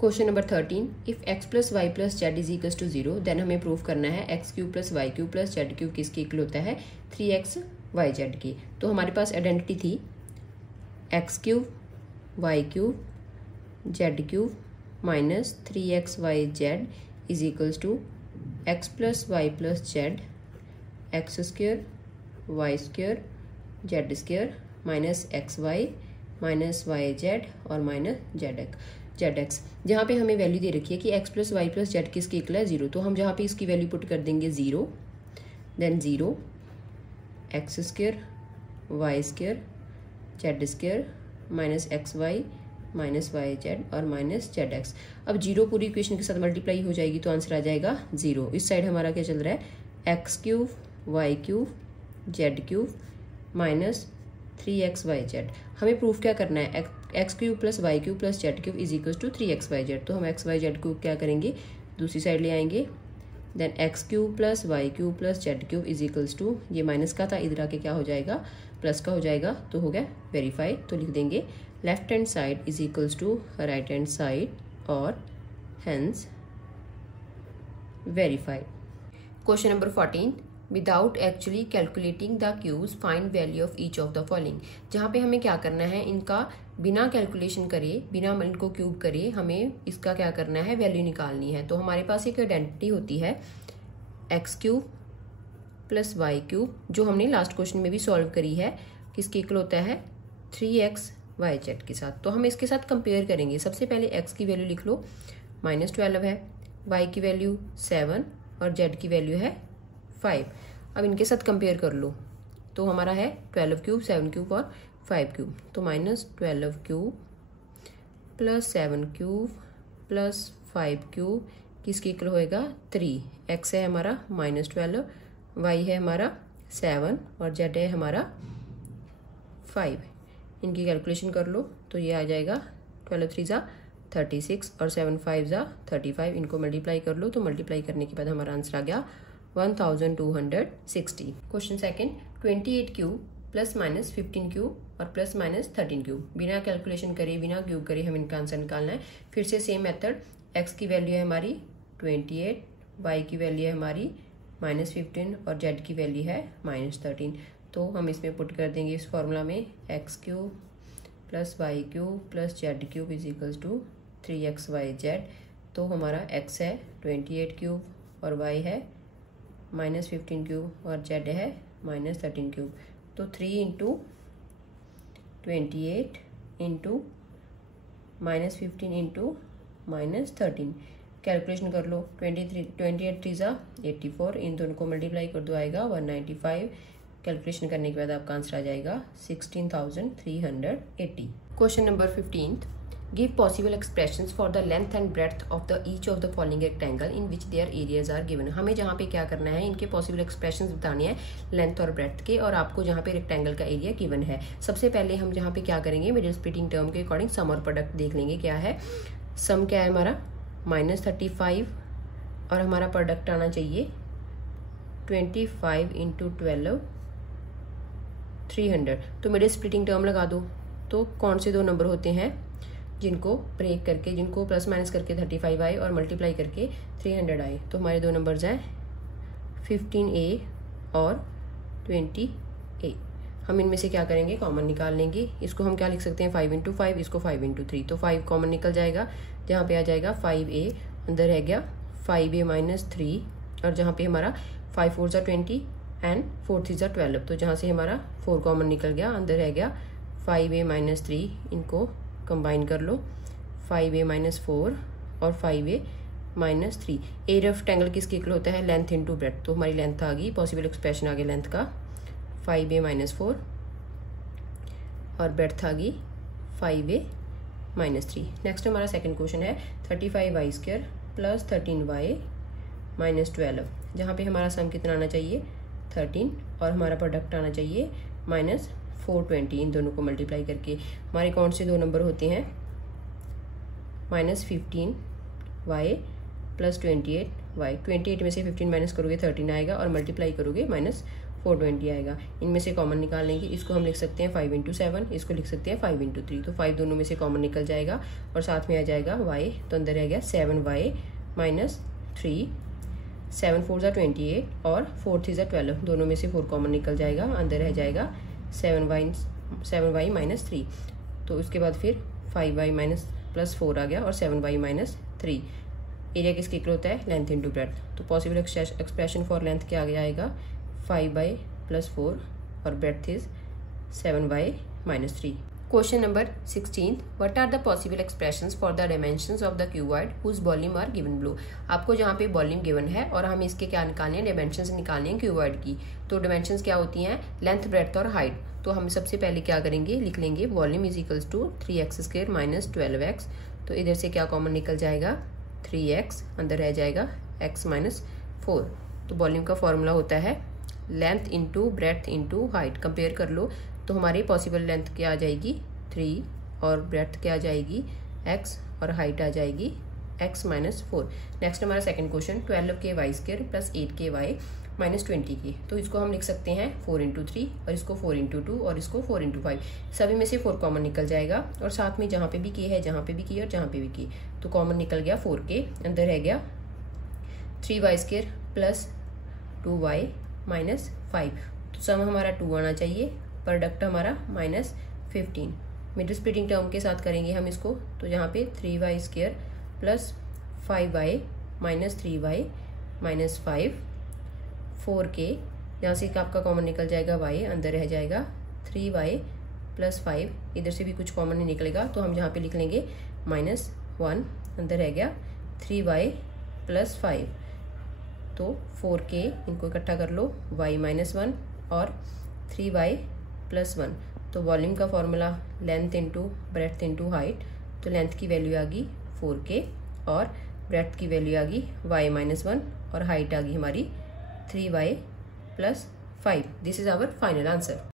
Question number 13, if x plus Y plus Z is equals to 0 then हमें prove करना है X cube plus Y cube plus Z cube किसके equal होता है 3x Y Z की। तो हमारे पास आइडेंटिटी थी X cube Y cube Z cube minus 3x Y Z is equals to X plus Y plus Z X square Y square Z square minus X Y minus Y Z और minus Z X. जहाँ पे हमें value दे रखी है कि X plus Y plus Z किसके equal है 0, तो हम जहाँ पे इसकी वैल्यू पुट कर देंगे 0, then 0 X square Y square Z square minus X Y minus Y Z और माइनस जेड एक्स। अब 0 पूरी इक्वेशन के साथ मल्टीप्लाई हो जाएगी तो आंसर आ जाएगा 0। इस साइड हमारा क्या चल रहा है X cube Y cube Z cube minus 3x Y Z. हमें प्रूफ क्या करना है X cube plus Y cube plus Z cube is equal to 3x Y Z. तो हम एक्स वाई जेड क्यूब क्या करेंगे दूसरी साइड ले आएंगे, then X cube plus Y cube plus Z cube is equals to, ये minus का था इधर आके क्या हो जाएगा प्लस का हो जाएगा, तो हो गया वेरीफाई। तो लिख देंगे left hand side is equals to right hand side और hence verify. Question number 14, without actually calculating the cubes find value of each of the following. जहाँ पे हमें क्या करना है इनका बिना कैलकुलेशन करे बिना इनको क्यूब करे हमें इसका क्या करना है वैल्यू निकालनी है। तो हमारे पास एक आइडेंटिटी होती है X cube plus Y cube जो हमने लास्ट क्वेश्चन में भी सॉल्व करी है, किसके इक्वल होता है 3x वाई जेड के साथ। तो हम इसके साथ कंपेयर करेंगे। सबसे पहले एक्स की वैल्यू लिख लो -12 है, वाई की वैल्यू 7 और जेड की वैल्यू है 5। अब इनके साथ कंपेयर कर लो तो हमारा है 12 क्यूब 7 क्यूब और 5 क्यूब। तो -12 cube plus 7 cube plus 5 cube किसके इक्वल होएगा 3। एक्स है हमारा -12, वाई है हमारा 7 और जेड है हमारा 5। इनकी कैलकुलेशन कर लो तो ये आ जाएगा 12 3 ज़ा 36 और 7 5 ज़ा 35। इनको मल्टीप्लाई कर लो तो मल्टीप्लाई करने के बाद हमारा आंसर आ गया 1260। Question second, 28 cube plus minus 15 cube और प्लस माइनस 13 क्यूब बिना कैलकुलेशन करे बिना क्यूब करे हम इनका आंसर निकालना है। फिर से सेम मेथड, एक्स की वैल्यू है हमारी 28, वाई की वैल्यू है हमारी -15 और जेड की वैल्यू है -13। तो हम इसमें पुट कर देंगे इस फॉर्मूला में X cube plus Y cube plus Z cube is equals to 3x Y Z. तो हमारा एक्स है 28 क्यूब और वाई है -15 क्यूब और जेड है -13 क्यूब। तो 3 इंटू 28 इंटू -15 इंटू -13 कैलकुलेशन कर लो। 28 3 ज़ा 84, इन दोनों को मल्टीप्लाई कर दो आएगा 195। कैलकुलेशन करने के बाद आपका आंसर आ जाएगा 16,380। Question number 15, give possible expressions for the length and breadth of the each of the following rectangle in which their areas are given. हमें जहाँ पे क्या करना है इनके पॉसिबल एक्सप्रेशंस बताने हैं लेंथ और ब्रेड्थ के, और आपको जहाँ पे रेक्टेंगल का एरिया गिवन है। सबसे पहले हम जहाँ पे क्या करेंगे मिडिल स्प्लिटिंग टर्म के अकॉर्डिंग सम और प्रोडक्ट देख लेंगे। क्या है सम, क्या है हमारा -35 और हमारा प्रोडक्ट आना चाहिए 25 इंटू 12 300। तो मिडिल स्प्लिटिंग टर्म लगा दो। तो कौन से दो नंबर होते हैं जिनको ब्रेक करके जिनको प्लस माइनस करके 35 आए और मल्टीप्लाई करके 300 आए। तो हमारे दो नंबर्स हैं 15A और 20A। हम इनमें से क्या करेंगे कॉमन निकाल लेंगे। इसको हम क्या लिख सकते हैं 5 इंटू 5, इसको 5 इंटू 3। तो 5 कॉमन निकल जाएगा, जहाँ पे आ जाएगा 5A, अंदर रह गया 5A -3 और जहाँ पे हमारा 5 4 ज़ा 20 एंड 4 3 ज़ा 12। तो जहाँ से हमारा 4 कॉमन निकल गया, अंदर रह गया 5A -3। इनको कंबाइन कर लो 5A -4 और 5A -3। एरिया ऑफ ट्रायंगल किसके इक्वल होता है लेंथ इंटू ब्रेड्थ। तो हमारी लेंथ आ गई, पॉसिबल एक्सप्रेशन आ गया लेंथ का 5A -4 और ब्रेड्थ आ गई 5A -3। नेक्स्ट हमारा सेकंड क्वेश्चन है 35y स्क्वायर प्लस 13y -12। जहाँ पे हमारा सम कितना आना चाहिए 13 और हमारा प्रोडक्ट आना चाहिए -420। इन दोनों को मल्टीप्लाई करके हमारे कौन से दो नंबर होते हैं -15y प्लस 28y। 28 में से 15 माइनस करोगे 13 आएगा और मल्टीप्लाई करोगे 420 आएगा। इनमें से कॉमन निकाल लेंगे, इसको हम लिख सकते हैं 5 इंटू 7, इसको लिख सकते हैं 5 इंटू 3, तो 5 दोनों में से कॉमन निकल जाएगा और साथ में आ जाएगा y, तो अंदर रह गया 7y माइनस 3, 7 4 ज़ा 28 और 4 3 ज़ा 12, दोनों में से 4 कॉमन निकल जाएगा, अंदर रह जाएगा 7y माइनस 3, तो उसके बाद फिर 5y माइनस प्लस 4 आ गया और 7y माइनस 3। एरिया किसके इक्वल होता है? लेंथ इंटू ब्रेड्थ, तो पॉसिबल एक्सप्रेशन फॉर लेंथ क्या आएगा? 5y प्लस 4 और breadth is 7y minus 3। Question number 16, what are the possible expressions for the dimensions of the cuboid whose volume are given below. आपको जहाँ पे volume given है और हम इसके क्या निकालने हैं? डायमेंशंस निकालने हैं क्यूबॉइड की। तो डायमेंशंस क्या होती हैं? लेंथ, ब्रेड्थ और हाइट। तो हम सबसे पहले क्या करेंगे? लिख लेंगे volume is equals to 3x² minus 12x, तो इधर से क्या कॉमन निकल जाएगा? 3x, अंदर रह जाएगा x माइनस 4। तो वॉल्यूम का फॉर्मूला होता है length into breadth into height. Compare कर लो तो हमारी पॉसिबल लेंथ क्या आ जाएगी? 3 और ब्रेड्थ क्या आ जाएगी? x और हाइट आ जाएगी x माइनस 4। नेक्स्ट हमारा second question 12k² plus 8k minus 20k, तो इसको हम लिख सकते हैं 4 इंटू 3 और इसको 4 इंटू 2 और इसको 4 इंटू 5। सभी में से 4 कॉमन निकल जाएगा और साथ में जहाँ पे भी k है, जहाँ पे भी k और जहाँ पे भी k, तो कॉमन निकल गया 4k, अंदर रह गया 3y² प्लस 2y माइनस 5। तो सम हमारा 2 आना चाहिए, प्रोडक्ट हमारा माइनस 15। मिडिल स्प्लिटिंग टर्म के साथ करेंगे हम इसको, तो यहाँ पे 3y² plus 5y minus 3y minus 5, 4k, यहाँ से आपका कॉमन निकल जाएगा y, अंदर रह जाएगा 3y प्लस 5, इधर से भी कुछ कॉमन नहीं निकलेगा, तो हम यहाँ पे लिख लेंगे माइनस 1, अंदर रह गया 3y प्लस 5, तो 4k, इनको इकट्ठा कर लो, y माइनस 1 और 3y प्लस 1। तो वॉल्यूम का formula length into breadth into height, तो लेंथ की वैल्यू आ गई 4k और ब्रेड्थ की वैल्यू आ गई y माइनस 1 और हाइट आ गई हमारी 3y plus 5। This is our final answer.